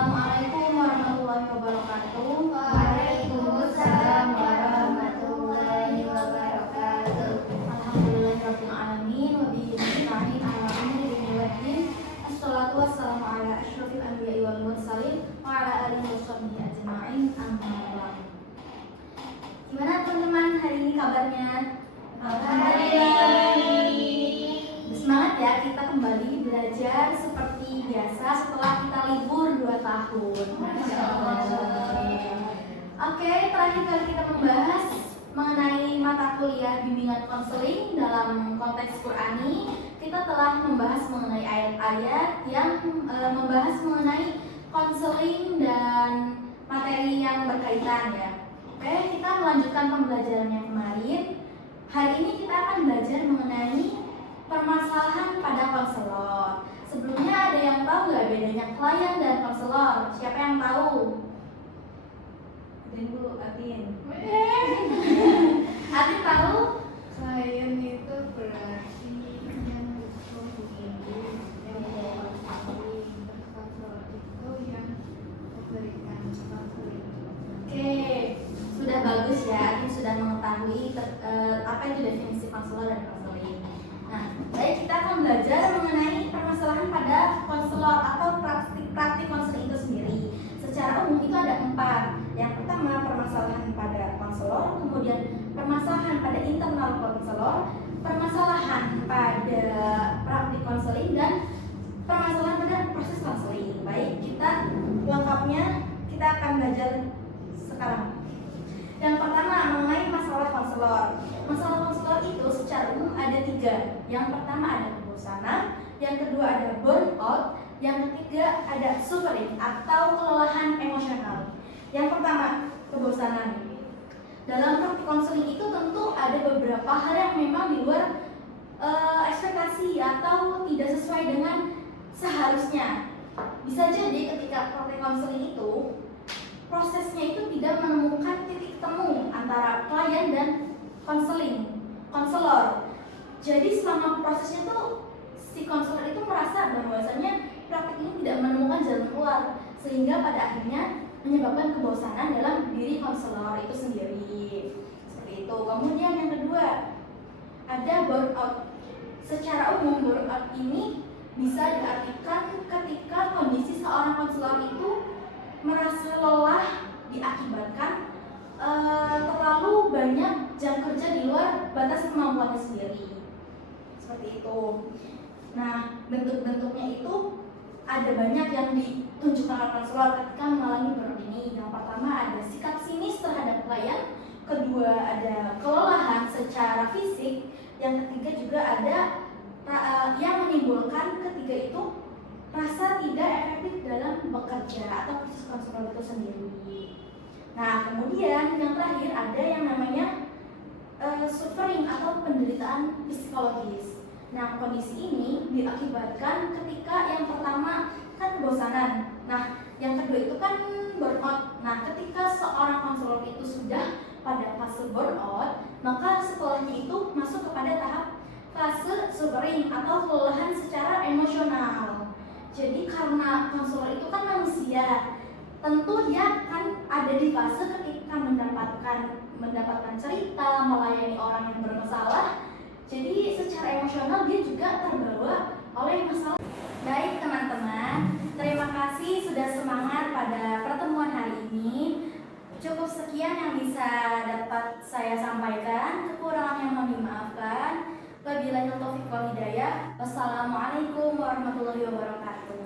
Assalamualaikum warahmatullahi wabarakatuh. Waalaikumsalam warahmatullahi wabarakatuh. Alhamdulillahirabbil alamin wa bihi nasta'in ala umuri dunya waddin. Assalatu wassalamu ala asyrofil anbiya'i wal mursalin wa ala alihi washabbihi ajma'in. Amma ba'du. Gimana teman-teman hari ini kabarnya? Semangat ya, kita kembali belajar seperti biasa setelah kita libur 2 tahun. Masya Allah. Oke, terakhir kali kita membahas mengenai mata kuliah bimbingan konseling dalam konteks Qur'ani. Kita telah membahas mengenai ayat-ayat yang membahas mengenai konseling dan materi yang berkaitan ya. Oke, kita melanjutkan pembelajarannya kemarin. Hari ini kita akan belajar mengenai permasalahan pada konselor. Sebelumnya ada yang tahu nggak bedanya klien dan konselor? Siapa yang tahu? Dan Bu Atin, Atin tahu? klien itu berarti yang butuh dibimbing, yang mau konseling, terus konselor itu yang memberikan konseling. Oke, sudah bagus ya. Atin sudah mengetahui apa itu definisi konselor dan konseling. Nah, baik, kita akan belajar mengenai permasalahan pada konselor atau praktik konseling itu sendiri. Secara umum itu ada 4. Yang pertama, permasalahan pada konselor, kemudian permasalahan pada internal konselor, permasalahan pada praktik konseling, dan permasalahan pada proses konseling. Baik, kita lengkapnya kita akan belajar sekarang. Yang pertama, mengenai masalah konselor. Masalah konselor itu secara umum ada 3. Yang pertama ada kebosanan, yang kedua ada burnout, yang ketiga ada suffering atau kelelahan emosional. Yang pertama, kebosanan. Dalam praktik konseling itu tentu ada beberapa hal yang memang di luar ekspektasi atau tidak sesuai dengan seharusnya. Bisa jadi ketika praktik konseling itu prosesnya itu tidak menemukan titik temu antara klien dan konselor. Jadi selama prosesnya tuh si konselor itu merasa bahwasanya praktik ini tidak menemukan jalan keluar, sehingga pada akhirnya menyebabkan kebosanan dalam diri konselor itu sendiri. Seperti itu. Kemudian yang kedua, ada burnout. Secara umum burnout ini bisa diartikan ketika kondisi seorang konselor itu merasa lelah diakibatkan terlalu banyak jam kerja di luar batas kemampuannya sendiri. Seperti itu. Nah, bentuk-bentuknya itu ada banyak yang ditunjukkan oleh konselor ketika mengalami burnout ini. Yang pertama ada sikap sinis terhadap klien, kedua ada kelelahan secara fisik, yang ketiga juga ada yang menimbulkan ketiga itu rasa tidak efektif dalam bekerja atau proses konselor itu sendiri. Nah, kemudian yang terakhir ada yang namanya suffering atau penderitaan psikologis. Nah, kondisi ini diakibatkan ketika yang pertama kan kebosanan. Nah, yang kedua itu kan burnout. Nah, ketika seorang konselor itu sudah pada fase burnout, maka setelahnya itu masuk kepada tahap fase suffering atau kelelahan secara emosional. Jadi karena konselor itu kan manusia, tentu dia kan ada di fase ketika mendapatkan cerita, melayani orang yang bermasalah. Jadi secara emosional dia juga terbawa oleh masalah. Baik teman-teman, terima kasih sudah semangat pada pertemuan hari ini. Cukup sekian yang bisa dapat saya sampaikan. Kekurangannya mohon dimaafkan. Wabillahi taufiq wal hidayah. Wassalamualaikum warahmatullahi wabarakatuh.